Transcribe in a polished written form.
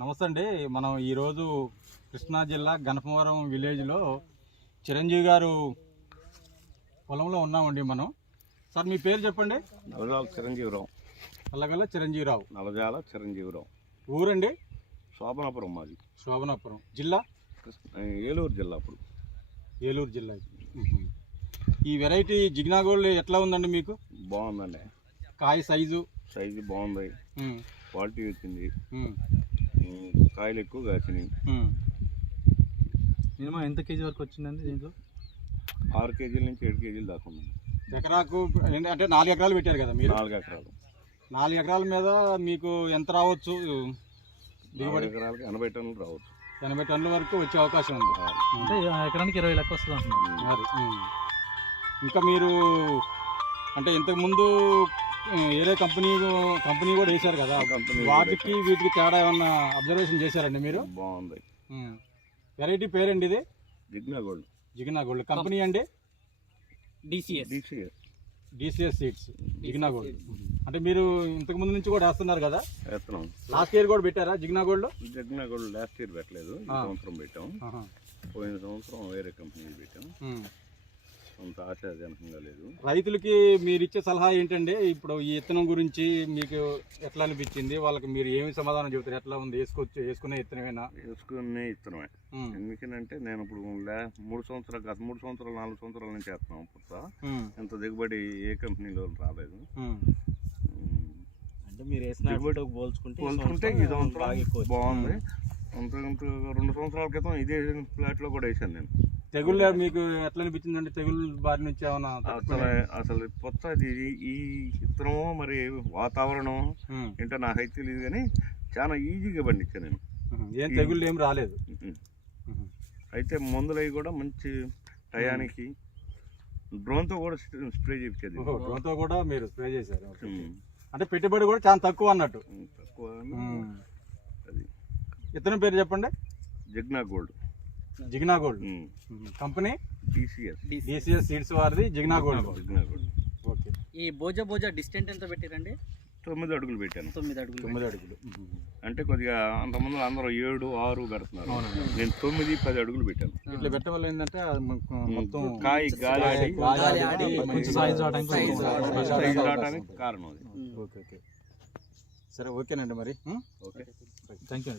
నమస్తే అండి. మనం ఈరోజు కృష్ణా జిల్లా గణపవరం విలేజ్లో చిరంజీవి గారు పొలంలో ఉన్నామండి మనం. సార్ మీ పేరు చెప్పండి. నలజాల చిరంజీవిరావు. అల్లగల్ల చిరంజీవిరావు. నలజాల చిరంజీవిరావు. ఊరండి? శోభనాపురం. మాది శోభనాపురం. జిల్లా? ఏలూరు జిల్లా. అప్పుడు ఏలూరు జిల్లా. ఈ వెరైటీ జిగ్నా గోల్డ్ ఎట్లా ఉందండి మీకు? బాగుందండి. కాయ సైజు బాగుంది. క్వాలిటీ వచ్చింది. కాయలు ఎక్కువ కాసినాయి. మినిమం ఎంత కేజీ వరకు వచ్చిందండి దీంట్లో? 6 కేజీల నుంచి 7 కేజీలు దాకా ఉంది. ఎకరాకు అంటే 4 ఎకరాలు పెట్టారు కదా మీరు? 4 ఎకరాలు. 4 ఎకరాల మీద మీకు ఎంత రావచ్చు దిగుబడి? 4 ఎకరాలకి 80 టన్నులు రావచ్చు. 80 టన్నుల వరకు వచ్చే అవకాశం ఉంది. అంటే ఎకరానికి 20 లెక్క వస్తుంది అంటున్నారు. అది ఇంకా మీరు అంటే ఇంతకుముందు ఏరే కంపెనీ కూడా వేశారు కదా, వాటికి వీటికి తేడా ఏమన్నా అబ్జర్వేషన్ చేశారండి మీరు? బాగుంది. వెరైటీ పేరండి ఇది? Jigna gold. Jigna gold. Company అండి? DCS seeds. జిగ్నా గోల్డ్. అంటే మీరు ఇంతకు ముందు నుంచి కూడా వేస్తున్నారు కదా? వేస్తున్నాం. లాస్ట్ ఇయర్ కూడా పెట్టారా జిగ్నా gold? Jigna gold last year పెట్టలేదు, ఈ సంవత్సరం పెట్టాం. పోయిన సంవత్సరం వేరే కంపెనీ పెట్టాం. అంత ఆశాజనకంగా లేదు. రైతులకి మీరు ఇచ్చే సలహా ఏంటండి? ఇప్పుడు ఈ విత్తనం గురించి మీకు ఎట్లా అనిపించింది? వాళ్ళకి మీరు ఏమి సమాధానం చెబుతారు? ఎట్లా ఉంది? వేసుకునే విత్తనమేనా? వేసుకునే విత్తనమే. ఎందుకంటే నేను ఇప్పుడు 3 సంవత్సరాలు 4 సంవత్సరాల నుంచి వేస్తున్నాం. పుట్ట ఎంత దిగుబడి ఏ కంపెనీలో రాలేదు. అంటే మీరు వేసిన పోల్చుకుంటే ఈ సంవత్సరం బాగుంది. అంత 2 సంవత్సరాల క్రితం ఇదే ఫ్లాట్లో కూడా వేసాను నేను. తెగుళ్ళు మీకు ఎట్లా అనిపించిందండి? తెగుళ్ళు బారి నుంచి ఏమన్నా? అసలు కొత్త ఈ విత్తనము మరి వాతావరణం ఏంటో నాకైతే తెలియదు, కానీ చాలా ఈజీగా పండించాను నేను. ఏం తెగుళ్ళు ఏం రాలేదు. అయితే మందులు అవి కూడా మంచి టయానికి డ్రోన్తో కూడా స్ప్రే చేయించేది. డ్రోన్తో కూడా మీరు స్ప్రే చేశారు. అంటే పెట్టుబడి కూడా చాలా తక్కువ అన్నట్టు. తక్కువ. అది విత్తనం పేరు చెప్పండి. జిగ్నా gold. Jigna gold company DCS seeds వారిది జిగ్నా గోల్డ్. ఓకే. ఈ బోజా డిస్టెంట్ ఎంత పెట్టారండి? 9 అడుగులు పెట్టాను. 9 అడుగులు. అంటే కొద్దిగా అంతమంది అందరూ 7, 6 పెడుతున్నారు. నేను 9, 10 అడుగులు పెట్టాను. ఇట్లా పెట్టడం వల్ల ఏంటంటే మొత్తం కాయ గాలి ఆడి మంచి సైజ్ రావడానికి కారణం అది. ఓకే. సరే, ఓకేనండి మరి. Okay, thank you.